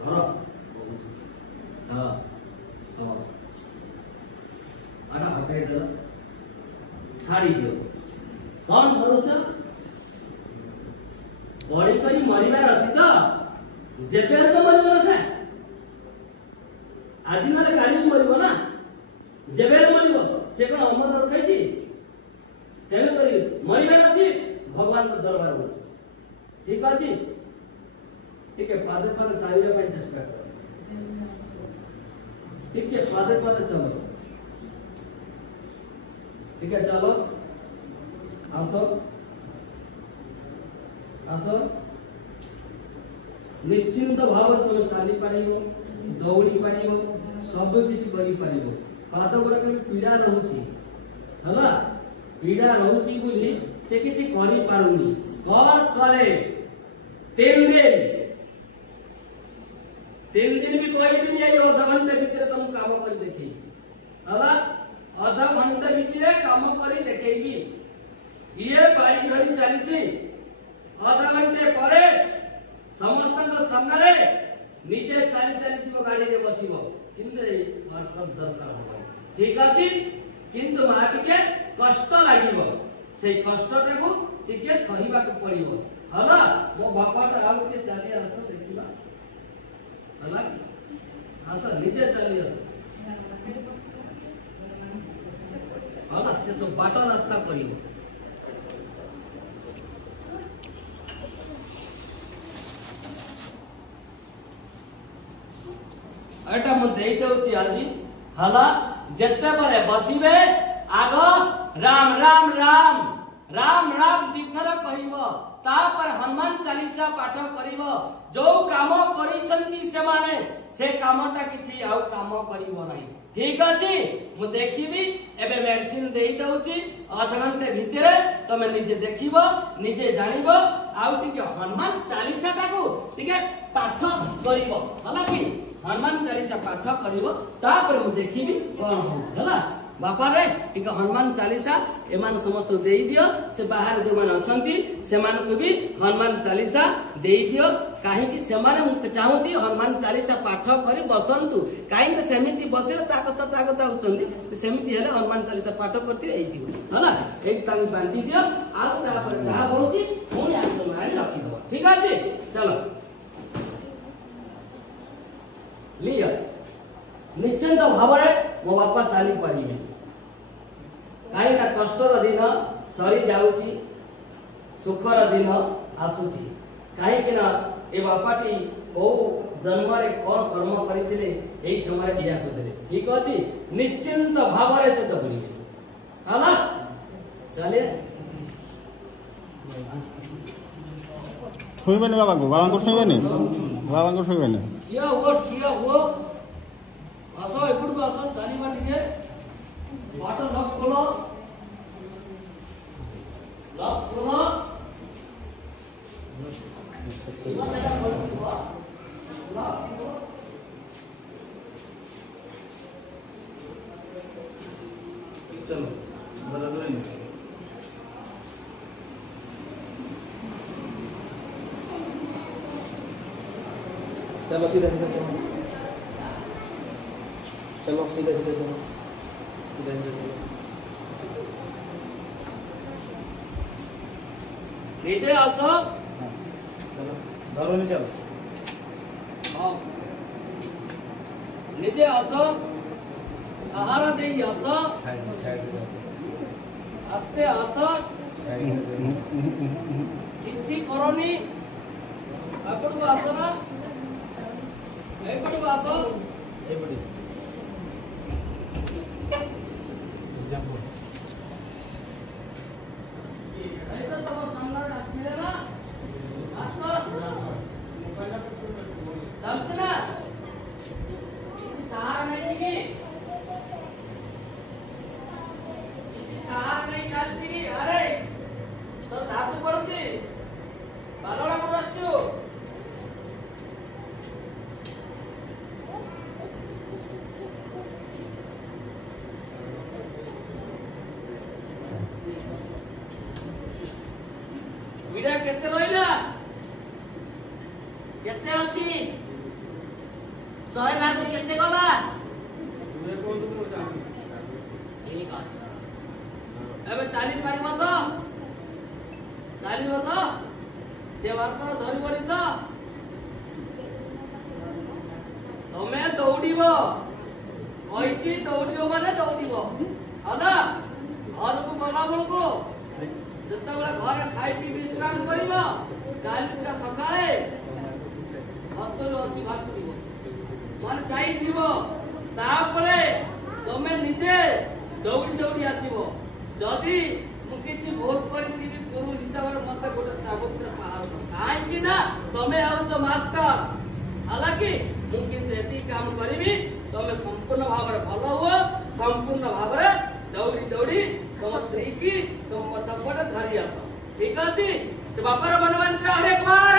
धर हाँ हाँ आटा हटाई दे छाड़ी दियो कौन धरुच बड़ी करी मरिबार अछि तो जेबे तो मरिबो से आज नले काली मरिबो ना जेबे मरिबो से कोन अमर रखाई छी तेने करी मरिबार अछि भगवान को दरबार में ठीक अछि ठीक है पादे पादे चाहिए पे चेष्टा कर ठीक है पादे पादे चलो ठीक है चलो आसो आसो निश्चिंत भाव तुम चली पारिबो दौड़ी पारिबो सब किछि करि पारिबो पाद गुडा के पीड़ा रहउची हला पीड़ा रहउची बुझी से किछि करि पारुनी कर करे 3 दिन भी कोई भी नहीं आधा घंटे भीतर तुम काम कर देखी हला आधा घंटे भीतर काम करी देखेबी ये बाड़ी धरी चली छी आधा घंटे परे समस्त सामने निजे चली चली जीव गाड़ी रे बसिबो किंतु वास्तव दरकार हो ठीक अछि किंतु माटी के कष्ट लागिबो से कष्टटा को टिके सहीबा को पड़िबो हला मो बापाटा आउ के चली आस देखिबा हला आस निजे चली आस हला से सब बाटा रास्ता पड़िबो एटा म देई दउची आजी हला जत्ते बरे बसिबे आगो राम राम राम राम राम दिथर कहिबो तापर हनुमान चालीसा पाठ करिवो जो काम करिसंती से माने से कामटा किछि आउ काम करिवो नाही ठीक अछि मु देखिबी एबे मेडिसिन देई दउची आधा घंटे भीतर तमे निजे देखिबो निजे जानिबो आउ टिके हनुमान चालीसा टाको टिके पाठ करिवो हला कि हनुमान चालीसा पाठ करिवो तापर मु देखिबी कोन होछ हला बापा रे टिक हनुमान चालीसा एमान समस्त देई दियो से बाहर जो मन अछंती से मान को भी हनुमान चालीसा देई दियो काहे कि से माने मु चाहू छी हनुमान चालीसा पाठ करी बसंतु काहे कि सेमिति बसे ताकत होचंदी सेमिति हेले हनुमान चालीसा पाठ करती एई दियो हला एक तांगी बांधी दियो आ तापर जहा बोलची पुनी आसो मारी रखी दो ठीक अछि चलो लिया निश्चिंत भावरे मो बापा चली पारिबे काहे ना कष्टर दिन सरी जाउची सुखर दिन आसुची काहे कि ना ए बापाटी ओ जन्म रे कोन कर्म करितिले एई समय इया करले ठीक अछि निश्चिंत भावरे से तो बोलिए हला चले छुइबेनी बाबा को छुइबेनी बाबा को छुइबेनी किया वो आसो एपुर को आसो चाली माटी के वाटर लॉक खोलो सीमा सेटा खोल दो चलो बराबर है चलो सीधा सीधा चलो चलो सीधा सीधा चलो सीधा सीधा चलो नीचे आसो चलो धरो नीचे हाँ नीचे आसो सहारा दे आसो आस्ते आसो किछि करनी अपन को आसो ना एपट को आसो एपट जंप ऐसा तो सामने आसले ना आसो चलते ना किसी सहारा नहीं की किसी सहारा नहीं चलती अरे तो धातु पड़ुची बालोड़ा पड़ास्छु विड़ा केते रहिला केते अछि 100 ଭାଗରୁ କେତେ ଗଲା? ଠିକ ଅଛି। ଏବେ ଚାଲି ପାରିବ ତ? ଚାଲିବ ତ? ସେ ୱାର୍କର ଧରିବନି ତ? ତମେ ଦୌଡ଼ିବ, କହିଛି ଦୌଡ଼ିବ ମାନେ ଦୌଡ଼ିବ, ହେଲା? ଘରକୁ ଗଲା ବେଳକୁ ଯେତେବେଳେ ଘରେ ଖାଇ ପିଇ ବିଶ୍ରାମ କରିବ, କାଲିକା ସକାଳେ 70-80 ଭାଗ ଥିବ ମାନେ ଯାଇଥିବ। ତାପରେ ତମେ ନିଜେ ଦୌଡ଼ି ଦୌଡ଼ି ଆସିବ। ଯଦି ମୁଁ କିଛି ଭୁଲ କରିଥିବି ଗୁରୁ ହିସାବରେ ମତେ ଗୋଟେ ଚାବୁକରେ ପାହାର କର, କାହିଁକି ନା ତମେ ହେଉଛ ମାଷ୍ଟର। ହାଲାକି ମୁଁ କିନ୍ତୁ ଏତିକି କାମ କରିବି, ତମେ ସମ୍ପୂର୍ଣ୍ଣ ଭାବରେ ଭଲ ହୁଅ, ସମ୍ପୂର୍ଣ୍ଣ ଭାବରେ ଦୌଡ଼ି ଦୌଡ଼ି ତମ ସ୍ତ୍ରୀ କି ତମ ପଛପଟେ ଧରି ଆସ। ଠିକ ଅଛି? ସେ ବାପାର ମନ ମାନିଛ। ହରେ କୁମାର